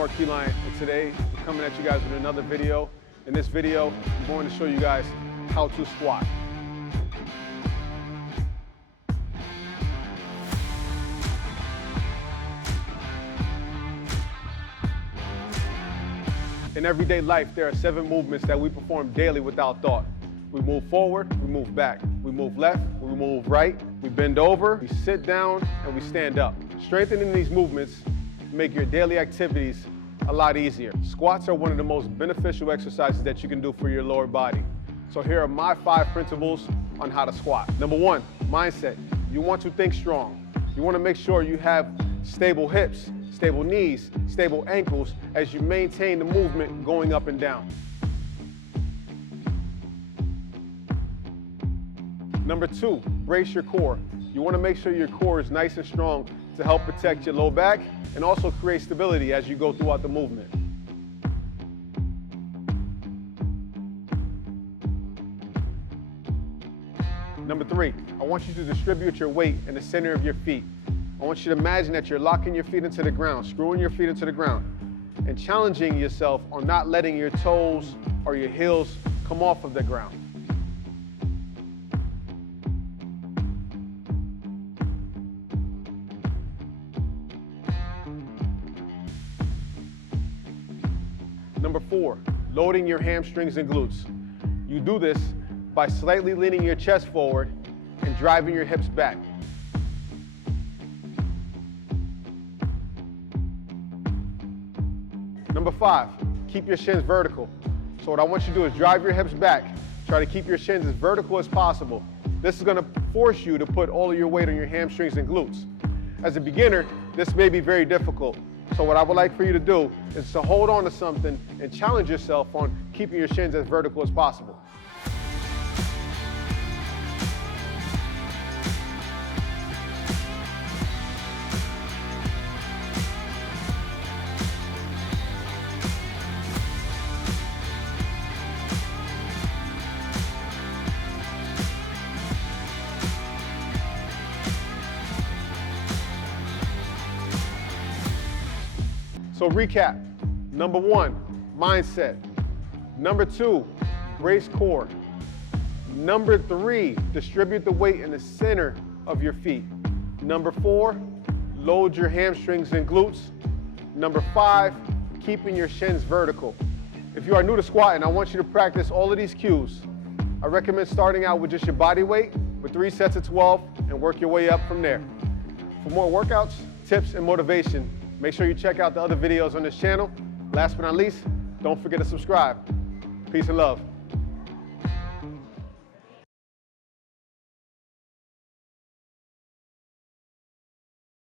Marquis Lion, and today we're coming at you guys with another video. In this video, I'm going to show you guys how to squat. In everyday life, there are 7 movements that we perform daily without thought. We move forward, we move back. We move left, we move right. We bend over, we sit down, and we stand up. Strengthening these movements make your daily activities a lot easier. Squats are one of the most beneficial exercises that you can do for your lower body. So here are my 5 principles on how to squat. Number 1, mindset. You want to think strong. You want to make sure you have stable hips, stable knees, stable ankles as you maintain the movement going up and down. Number 2, brace your core. You want to make sure your core is nice and strong to help protect your low back and also create stability as you go throughout the movement. Number 3, I want you to distribute your weight in the center of your feet. I want you to imagine that you're locking your feet into the ground, screwing your feet into the ground, and challenging yourself on not letting your toes or your heels come off of the ground. Number 4, loading your hamstrings and glutes. You do this by slightly leaning your chest forward and driving your hips back. Number 5, keep your shins vertical. So what I want you to do is drive your hips back. Try to keep your shins as vertical as possible. This is going to force you to put all of your weight on your hamstrings and glutes. As a beginner, this may be very difficult. So what I would like for you to do is to hold on to something and challenge yourself on keeping your shins as vertical as possible. So recap, number 1, mindset. Number 2, brace core. Number 3, distribute the weight in the center of your feet. Number 4, load your hamstrings and glutes. Number 5, keeping your shins vertical. If you are new to squatting, I want you to practice all of these cues. I recommend starting out with just your body weight with 3 sets of 12 and work your way up from there. For more workouts, tips, and motivation, make sure you check out the other videos on this channel. Last but not least, don't forget to subscribe. Peace and love.